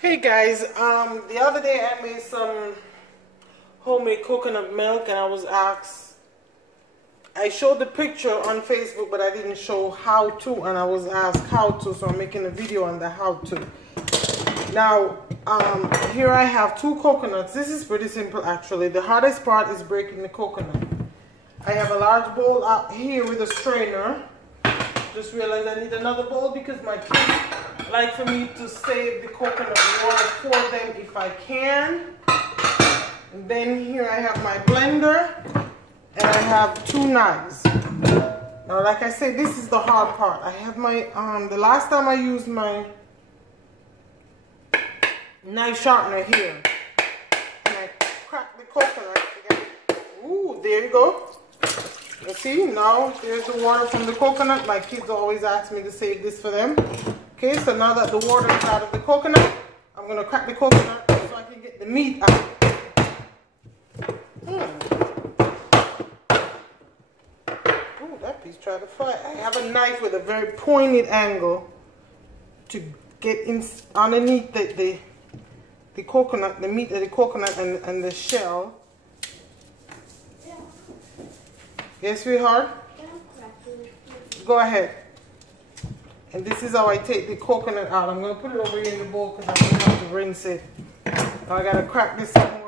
Hey guys, the other day I made some homemade coconut milk and I was asked, I showed the picture on Facebook but I didn't show how to, and I was asked how to, so I'm making a video on the how to. Now, here I have 2 coconuts. This is pretty simple actually. The hardest part is breaking the coconut. I have a large bowl out here with a strainer. Just realized I need another bowl because my kids like for me to save the coconut water for them if I can. And then here I have my blender and I have 2 knives. Now like I said, this is the hard part. I have my, the last time I used my knife sharpener here and I cracked the coconut again. Ooh, there you go. You see, now there's the water from the coconut. My kids always ask me to save this for them. Okay, so now that the water is out of the coconut, I'm going to crack the coconut so I can get the meat out. Ooh, that piece tried to fly. I have a knife with a very pointed angle to get in underneath the coconut, the meat of the coconut and the shell. Yes, sweetheart? Go ahead. And this is how I take the coconut out. I'm going to put it over here in the bowl because I'm going to have to rinse it. Now I got to crack this some more.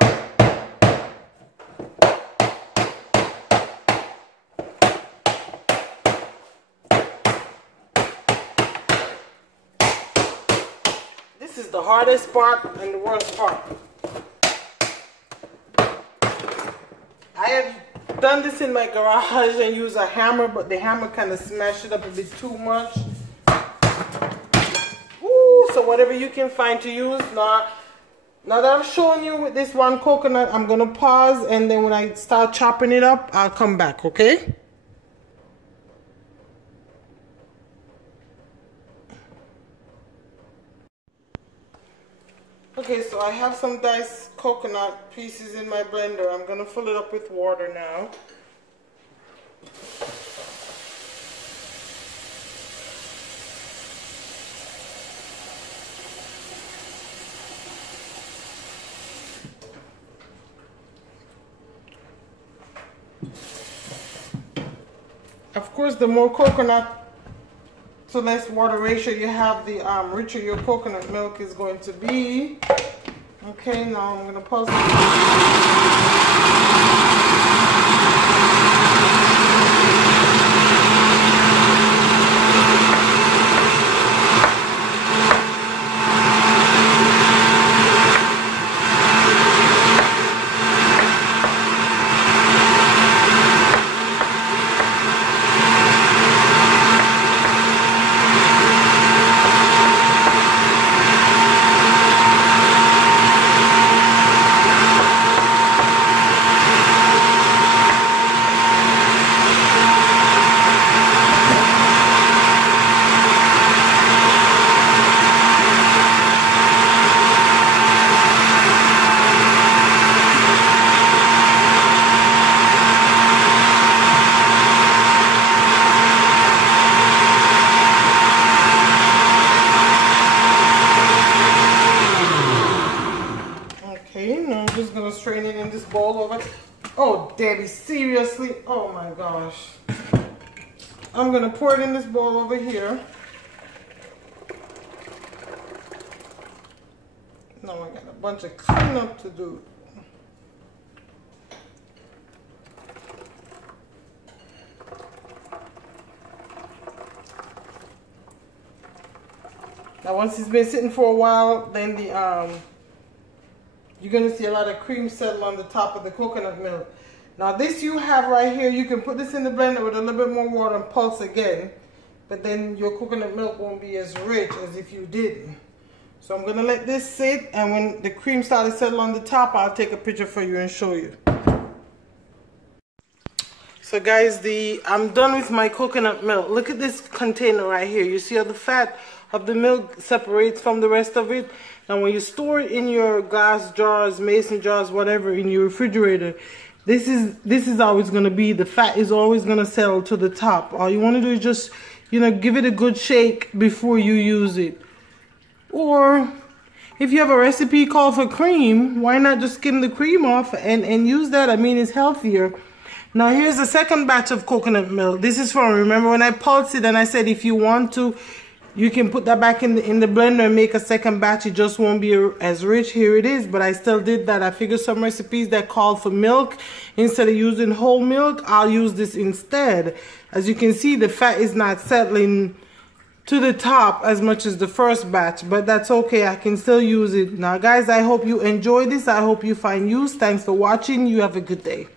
This is the hardest part and the worst part. I have done this in my garage and use a hammer, but the hammer kind of smashed it up a bit too much. Ooh, so whatever you can find to use. Now that I've shown you with this one coconut, I'm going to pause, and then when I start chopping it up, I'll come back, okay? Okay, so I have some diced coconut pieces in my blender. I'm going to fill it up with water now. Of course, the more coconut to less water ratio you have, the richer your coconut milk is going to be. Okay, now I'm going to pause strain it in this bowl over. Oh, Debbie, seriously? Oh my gosh. I'm going to pour it in this bowl over here. Now I got a bunch of cleanup to do. Now once it's been sitting for a while, then the you're going to see a lot of cream settle on the top of the coconut milk. Now this you have right here, you can put this in the blender with a little bit more water and pulse again, but then your coconut milk won't be as rich as if you didn't. So I'm going to let this sit, and when the cream starts to settle on the top, I'll take a picture for you and show you. So guys, I'm done with my coconut milk. Look at this container right here. You see how the fat of the milk separates from the rest of it? Now when you store it in your glass jars, mason jars, whatever, in your refrigerator, this is always going to be, the fat is always going to settle to the top. All you want to do is just, you know, give it a good shake before you use it. Or if you have a recipe called for cream, why not just skim the cream off and use that? I mean, it's healthier. Now here's the second batch of coconut milk. This is from, remember when I pulsed it and I said if you want to, you can put that back in the blender and make a second batch. It just won't be as rich. Here it is, but I still did that. I figured some recipes that call for milk, instead of using whole milk, I'll use this instead. As you can see, the fat is not settling to the top as much as the first batch, but that's okay. I can still use it. Now guys, I hope you enjoy this. I hope you find use. Thanks for watching. You have a good day.